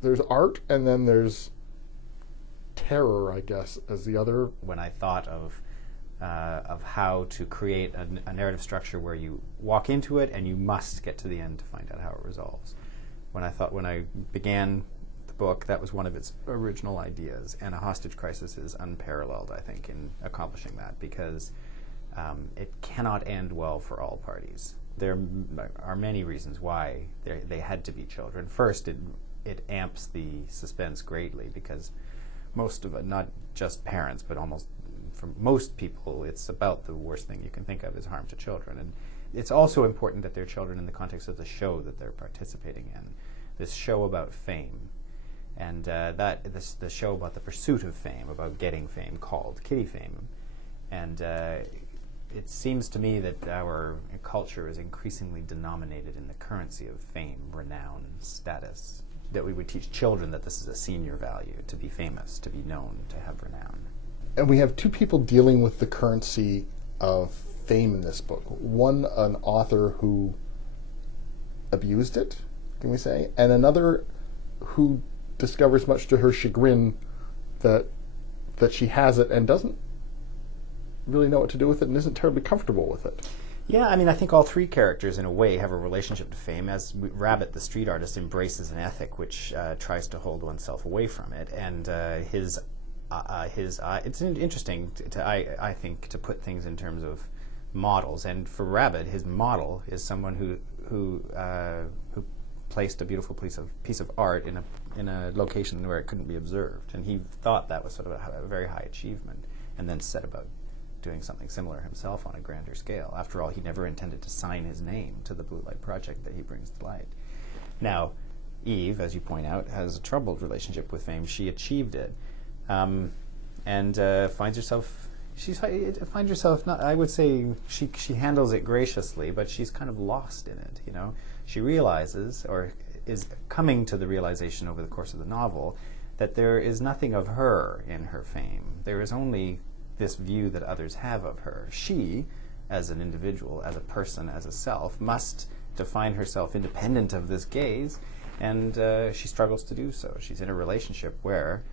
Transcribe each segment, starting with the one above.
There's art, and then there's terror, I guess, as the other. When I thought of how to create a narrative structure where you walk into it and you must get to the end to find out how it resolves. When I began the book, that was one of its original ideas, and A Hostage Crisis is unparalleled, I think, in accomplishing that, because it cannot end well for all parties. There are many reasons why they had to be children. First, it amps the suspense greatly, because most of it, not just parents, but almost for most people, it's about the worst thing you can think of is harm to children. And it's also important that they're children in the context of the show that they're participating in. This show about fame, and the show about the pursuit of fame, about getting fame, called Kitty Fame. And it seems to me that our culture is increasingly denominated in the currency of fame, renown, status, that we would teach children that this is a senior value, to be famous, to be known, to have renown. And we have two people dealing with the currency of fame in this book. One, an author who abused it, can we say, and another who discovers, much to her chagrin, that she has it and doesn't really know what to do with it and isn't terribly comfortable with it. Yeah, I mean, I think all three characters, in a way, have a relationship to fame, as Rabbit, the street artist, embraces an ethic which tries to hold oneself away from it. And it's interesting, I think, to put things in terms of models. And for Rabbit, his model is someone who placed a beautiful piece of art in a location where it couldn't be observed. And he thought that was sort of a very high achievement, and then set about doing something similar himself on a grander scale. After all, he never intended to sign his name to the Blue Light Project that he brings to light. Now, Eve, as you point out, has a troubled relationship with fame. She achieved it, and finds herself not, I would say she handles it graciously, but she's kind of lost in it. She realizes, or is coming to the realization over the course of the novel, that there is nothing of her in her fame. There is only this view that others have of her. She, as an individual, as a person, as a self, must define herself independent of this gaze, and she struggles to do so. She's in a relationship where,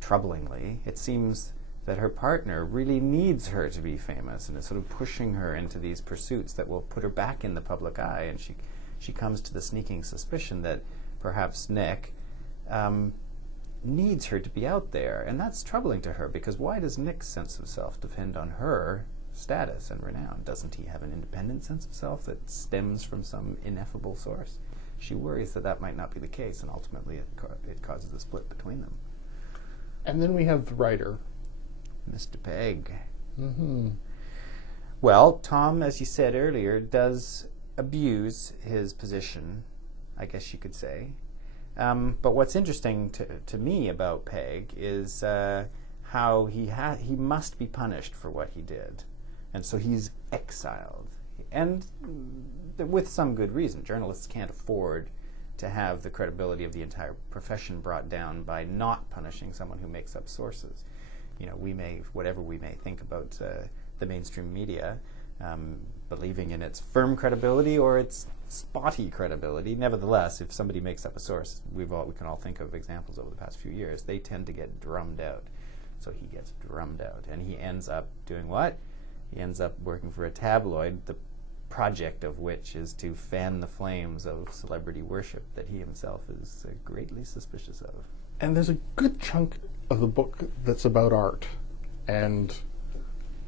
troublingly, it seems that her partner really needs her to be famous and is sort of pushing her into these pursuits that will put her back in the public eye, and she comes to the sneaking suspicion that perhaps Nick needs her to be out there, and that's troubling to her, because why does Nick's sense of self depend on her status and renown? Doesn't he have an independent sense of self that stems from some ineffable source? She worries that might not be the case, and ultimately it causes a split between them. And then we have the writer, Mr. Pegg. Mm-hmm. Well, Tom, as you said earlier, does abuse his position, I guess you could say. But what's interesting to me about Pegg is how he must be punished for what he did. And so he's exiled. And with some good reason. Journalists can't afford to have the credibility of the entire profession brought down by not punishing someone who makes up sources. Whatever we may think about the mainstream media, believing in its firm credibility or its spotty credibility. Nevertheless, if somebody makes up a source, we can all think of examples over the past few years, they tend to get drummed out. So he gets drummed out, and he ends up doing what? He ends up working for a tabloid, the project of which is to fan the flames of celebrity worship that he himself is greatly suspicious of. And there's a good chunk of the book that's about art, and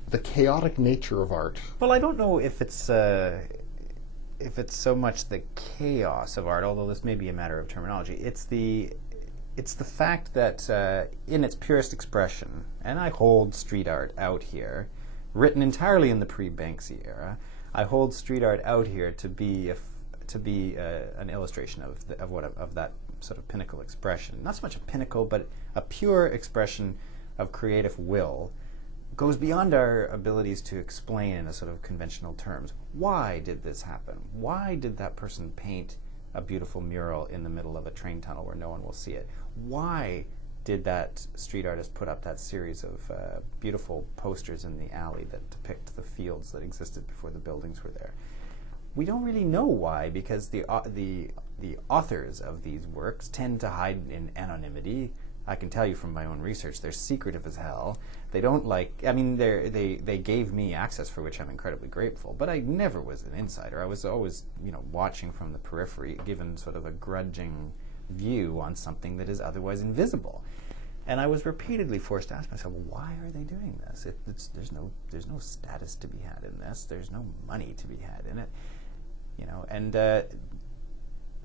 the chaotic nature of art. Well, I don't know if it's so much the chaos of art, although this may be a matter of terminology. It's the fact that in its purest expression, and I hold street art out here, written entirely in the pre-Banksy era, I hold street art out here to be an illustration of that sort of pinnacle expression. Not so much a pinnacle, but a pure expression of creative will. Goes beyond our abilities to explain in a sort of conventional terms. Why did this happen? Why did that person paint a beautiful mural in the middle of a train tunnel where no one will see it? Why did that street artist put up that series of beautiful posters in the alley that depict the fields that existed before the buildings were there? We don't really know why, because the the authors of these works tend to hide in anonymity. I can tell you from my own research, they're secretive as hell. They don't like, I mean, they gave me access for which I'm incredibly grateful, but I never was an insider. I was always, watching from the periphery, given sort of a grudging view on something that is otherwise invisible. And I was repeatedly forced to ask myself, why are they doing this? There's no status to be had in this. There's no money to be had in it. And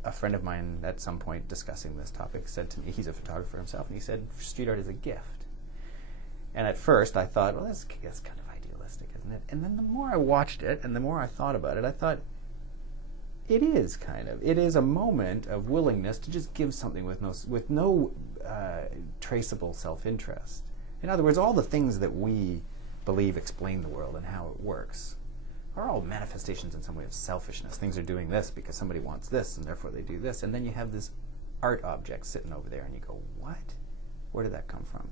a friend of mine at some point discussing this topic said to me, he's a photographer himself, and he said, street art is a gift. And at first I thought, well, that's kind of idealistic, isn't it? And then the more I watched it and the more I thought about it, I thought, it is a moment of willingness to just give something with no traceable self-interest. In other words, all the things that we believe explain the world and how it works are all manifestations in some way of selfishness. Things are doing this because somebody wants this, and therefore they do this. And then you have this art object sitting over there, and you go, what? Where did that come from?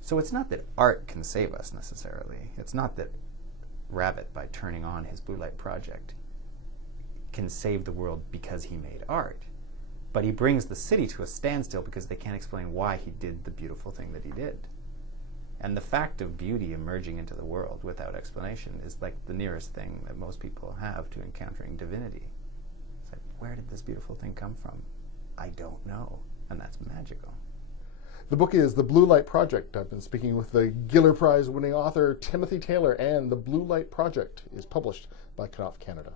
So it's not that art can save us necessarily. It's not that Rabbit, by turning on his Blue Light Project, can save the world because he made art. But he brings the city to a standstill because they can't explain why he did the beautiful thing that he did. And the fact of beauty emerging into the world without explanation is like the nearest thing that most people have to encountering divinity. It's like, where did this beautiful thing come from? I don't know. And that's magical. The book is The Blue Light Project. I've been speaking with the Giller Prize winning author Timothy Taylor, and The Blue Light Project is published by Knopf Canada.